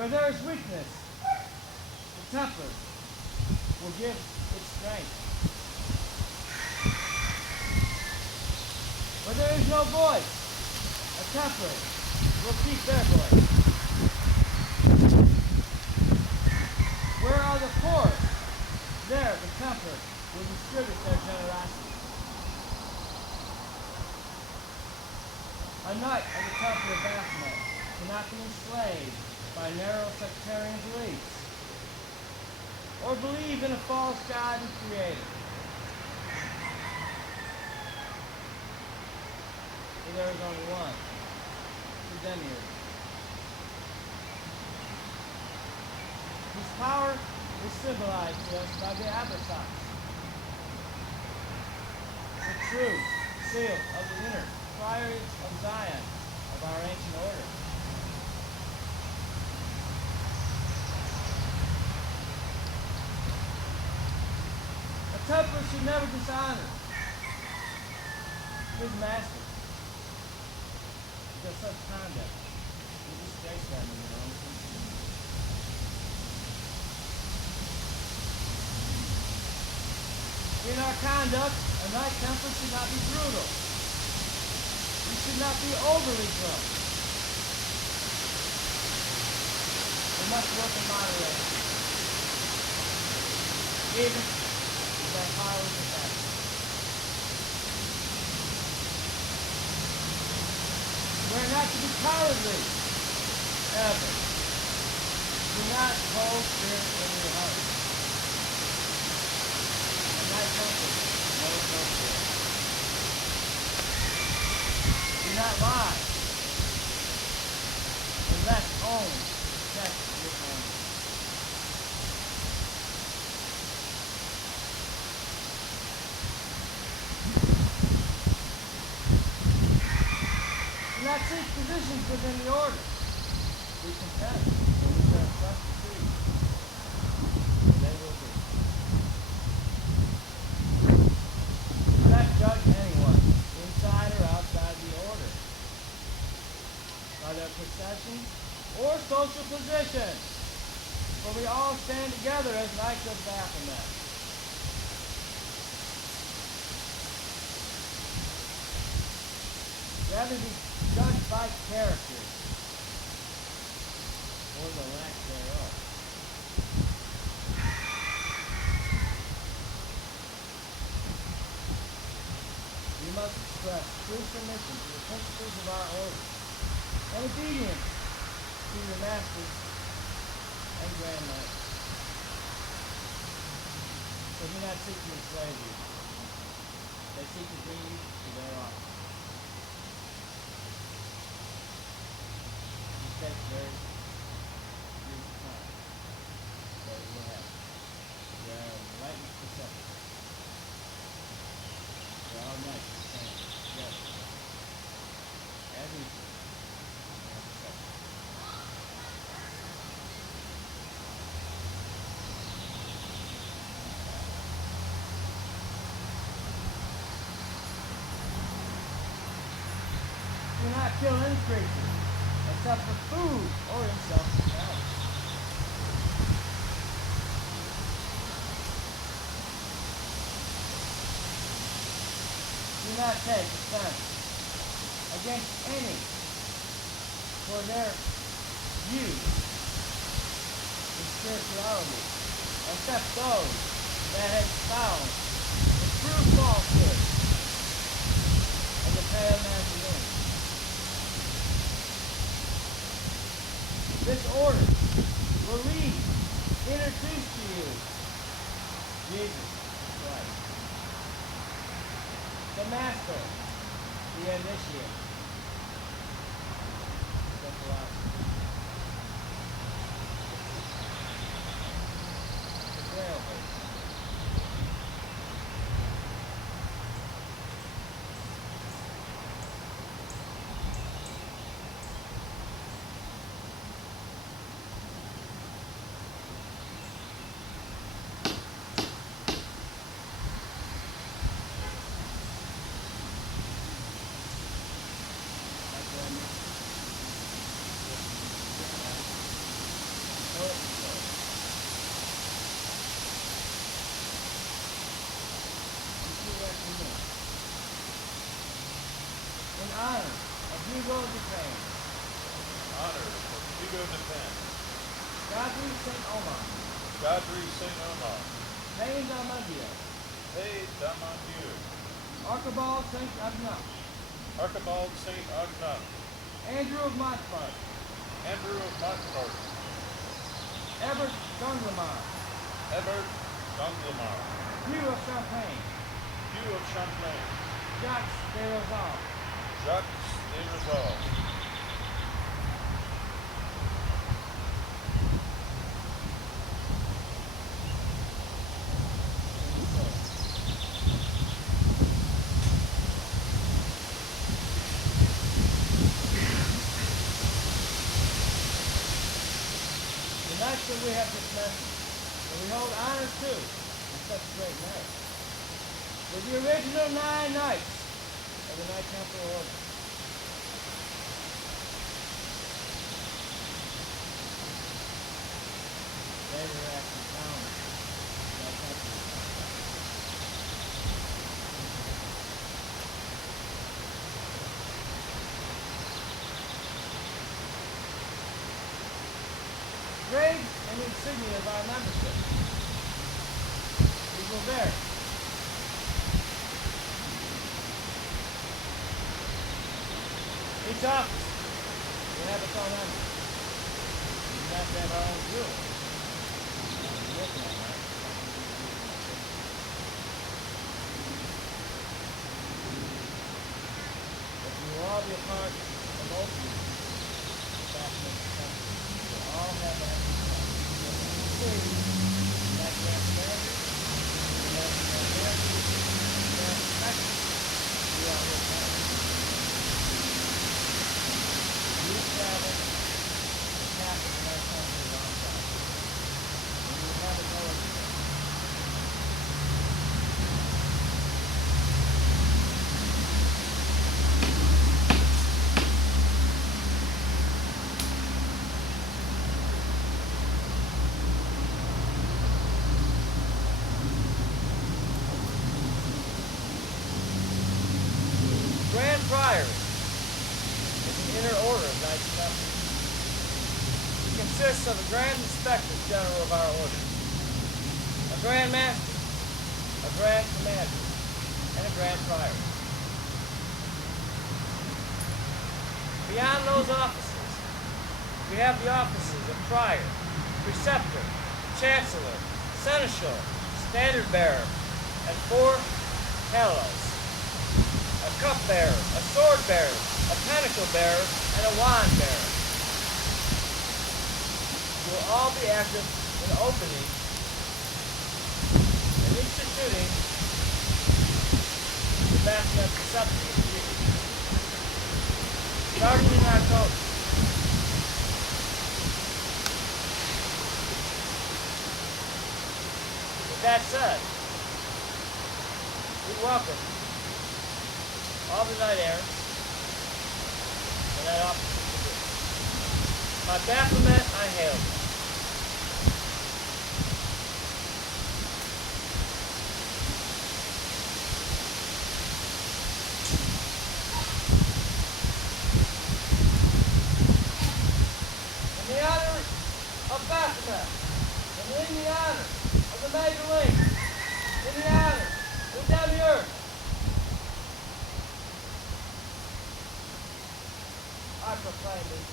Where there is weakness, the Templar will give its strength. Where there is no voice, a Templar will keep their voice. Where are the poor, there the Templar will distribute their generosity. A knight of the Temple of Baphomet cannot be enslaved by narrow sectarian beliefs or believe in a false God and creator. For there is only one, the demiurge, whose power is symbolized to us by the abracats, the true seal of the inner priories of Zion of our ancient order. A Templar should never dishonor his master, because such conduct will disgrace them in their own country. In our conduct, a Knight Templar should not be brutal. We should not be overly drunk. We must work in moderation, even if our power is affected. We're not to be cowardly, ever. Do not hold fear in your heart. A Knight Templar knows no fear. Do not lie, unless only to protect your family. Do not seek positions within the order. Be content when you are trusted to you, for they will be. Do not judge anyone, inside or outside the order, by their profession or social position, for we all stand together as Knights of Baphomet. Rather be judged by character or the lack thereof. We must express true submission to the principles of our order and obedience to your masters and grand knights. They do not seek to enslave you. They seek to bring you to their office. It takes very brief time, but it will happen. They are enlightened preceptory. They are all knights who stand together as equal. Do not kill any creature except for food or in self-defense. Do not take offense against any for their views in spirituality, except those that have found the true falsehood of the pale Nazarene. This order will lead, introduce to you Jesus Christ, the Master, the Initiate, the Philosopher, the Trailblazer. honor of Hugo Japan, honor of Hugo Japan, Godfrey St. Omar, Godfrey St. Omar, Payne Damandia, Hey Damandieu, Archibald St. Agnac, Archibald St. Agnan, Andrew of Montfort, Andrew of Montfort, Ebert Gunglemar, Ebert Gonglemar, Hugh of Champagne, Hugh of Champlain, Jacques de Rosal, Jacques de Rizal, the knights that we have just mentioned, and we hold honor to in such great merit, were the original 9 knights of the Knight Templar Order. They were actually founded the Knight Templar Order. Grades and insignia of our membership. These will vary. Each office will have its own emblem. We have to have our own jewel. But we will all be a part of opening the Baphomet Preceptory. We will all have that responsibility. That's the standard. That's the standard. That's the second. We are with that. We travel the path of our country alongside. And we will have it go everywhere. Grand Priory is an inner order of Knights Templars. It consists of a Grand Inspector General of our order, a Grand Master, a Grand Commander, and a Grand Priory. Beyond those offices, we have the offices of Prior, Preceptor, Chancellor, Seneschal, Standard Bearer, and 4 Hellos. A cup bearer, a sword bearer, a pentacle bearer, and a wand bearer. You will all be active in opening and instituting the Baphomet Preceptory of the starting in October. With that said, we welcome all the knight errants and that officer to do. By Baphomet I hail you. In the honor of Baphomet, and in the honor of the Magdalene, in the honor of Demiurge, I proclaim these